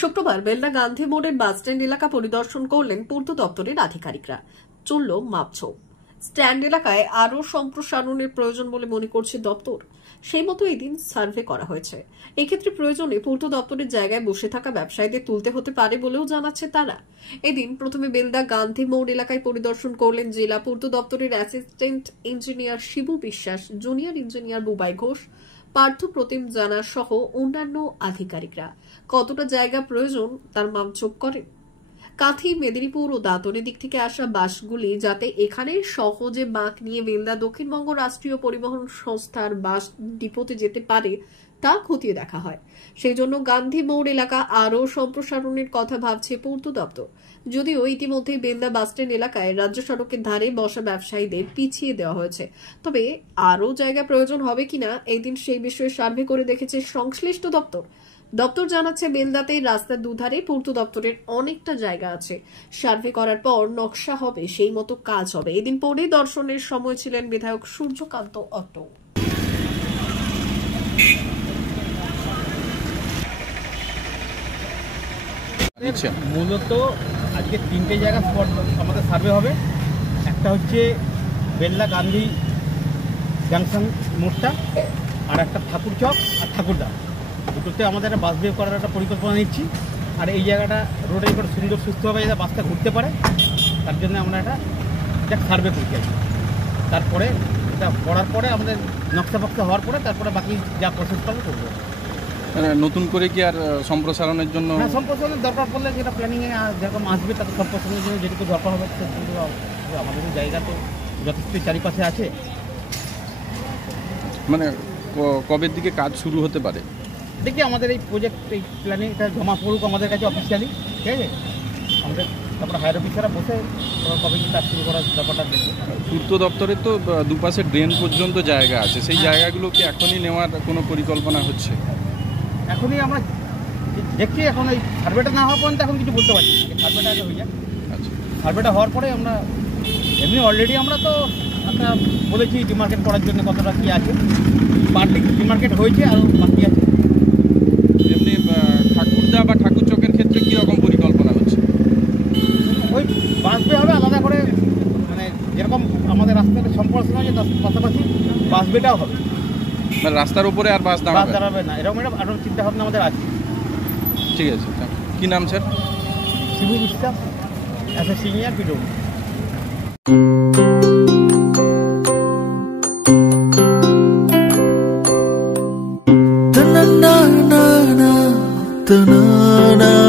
শুক্রবার বেলদা গান্ধী মোড়ের বাসস্ট্যান্ড এলাকা পরিদর্শন করলেন পূর্ত দপ্তরের আধিকারিকরা। চলল মাপঝোপ। স্ট্যান্ড এলাকায় আরও সম্প্রসারণের প্রয়োজন বলে মনে করছে দপ্তর। সেই মতো এদিন সার্ভে করা হয়েছে। এক্ষেত্রে প্রয়োজনে পূর্ত দপ্তরের জায়গায় বসে থাকা ব্যবসায়ীদের তুলতে হতে পারে বলেও জানাচ্ছে তারা। এদিন প্রথমে বেলদা গান্ধী মোড় এলাকায় পরিদর্শন করলেন জেলা পূর্ত দপ্তরের অ্যাসিস্ট্যান্ট ইঞ্জিনিয়ার শিবু বিশ্বাস, জুনিয়র ইঞ্জিনিয়ার বুবাই ঘোষ, পার্থ প্রতিম জানা সহ অন্যান্য আধিকারিকরা। কতটা জায়গা প্রয়োজন তার মাপঝোপ করেন। কাঁথি, মেদিনীপুর ও দাঁতনের দিক থেকে আসা বাসগুলি যাতে এখানে সহজে বাঁক নিয়ে বেলদা দক্ষিণবঙ্গ রাষ্ট্রীয় পরিবহন সংস্থার বাস ডিপোতে যেতে পারে তা খতিয়ে দেখা হয়। সেই জন্য গান্ধী মোড় এলাকা আরও সম্প্রসারণের কথা ভাবছে পূর্ত দপ্তর। যদিও ইতিমধ্যেই বেলদা বাসস্ট্যান্ড এলাকায় রাজ্য সড়কের ধারে বসা ব্যবসায়ীদের পিছিয়ে দেওয়া হয়েছে। তবে আরও জায়গা প্রয়োজন হবে কিনা এই দিন সেই বিষয়ে সার্ভে করে দেখেছে সংশ্লিষ্ট দপ্তর। দপ্তর জানাচ্ছে বেলদাতে রাস্তার দুধারে পূর্ত দপ্তরের অনেকটা জায়গা আছে। সার্ভে করার পর নকশা হবে, সেই মতো কাজ হবে। এদিন পরিদর্শনের সময় ছিলেন বিধায়ক সূর্যকান্ত অট্ট। মূলত আজকে তিনটে জায়গা স্পট আমাদের সার্ভে হবে। একটা হচ্ছে বেলদা গান্ধী জাংশন মোড়টা, আর একটা ঠাকুর চক আর ঠাকুরদা, দুটোতে আমাদের একটা বাস বের করার একটা পরিকল্পনা নিচ্ছি। আর এই জায়গাটা রোডের উপর সুন্দর সুস্থভাবে যাতে বাসটা ঘুরতে পারে তার জন্য আমরা একটা সার্ভে করতে চাই। তারপরে এটা করার পরে আমাদের নকশা ফকশা হওয়ার পরে তারপরে বাকি যা প্রসেস করবে করবো। নতুন করে কি আর সম্প্রসারণের জন্য? হ্যাঁ, সম্প্রসারণের দরকার পড়লে যেটা প্ল্যানিংয়ে যেরকম আসবে তাতে সম্প্রসারণের জন্য যেটুকু দরকার হবে আমাদের জায়গা তো যথেষ্ট চারিপাশে আছে। মানে কবের দিকে কাজ শুরু হতে পারে? দেখি আমাদের এই প্রজেক্ট এই প্ল্যানিংটা জমা পড়ুক আমাদের কাছে অফিসিয়ালি, ঠিক আছে? আমাদের তারপরে হায়ার অফিসাররা বসে কবে কি কাজ শুরু করার ব্যাপারটা দেখবে। পূর্ত দপ্তরের তো দুপাশে ড্রেন পর্যন্ত জায়গা আছে, সেই জায়গাগুলোকে এখনই নেওয়ার কোনো পরিকল্পনা হচ্ছে? এখনই আমরা দেখছি, এখন এই সার্ভেটা না হওয়া পর্যন্ত এখন কিছু বলতে পারছি। সার্ভেটা আগে হয়ে যায়। আচ্ছা, সার্ভেটা হওয়ার পরে আমরা এমনি অলরেডি আমরা তো একটা বলেছি ডিমার্কেট করার জন্য কতটা কী আছে, পার্টি ডিমার্কেট হয়েছে আর বাকি আছে। এমনি ঠাকুরদা বা ঠাকুর চকের ক্ষেত্রে কীরকম পরিকল্পনা হচ্ছে? ওই বাসবে হবে আলাদা করে, মানে যেরকম আমাদের রাস্তাতে সম্প্রসারণ আছে তার পাশাপাশি বাসবেটাও হবে। মানে রাস্তার উপরে আর বাস দাঁড়াবে না, এরকম একটা আরও চিন্তাভাবনা আমাদের আছে। ঠিক আছে, কী নাম স্যার? শিবু বিশ্বাস, অ্যাজ এ সিনিয়র পিডব্লিউ।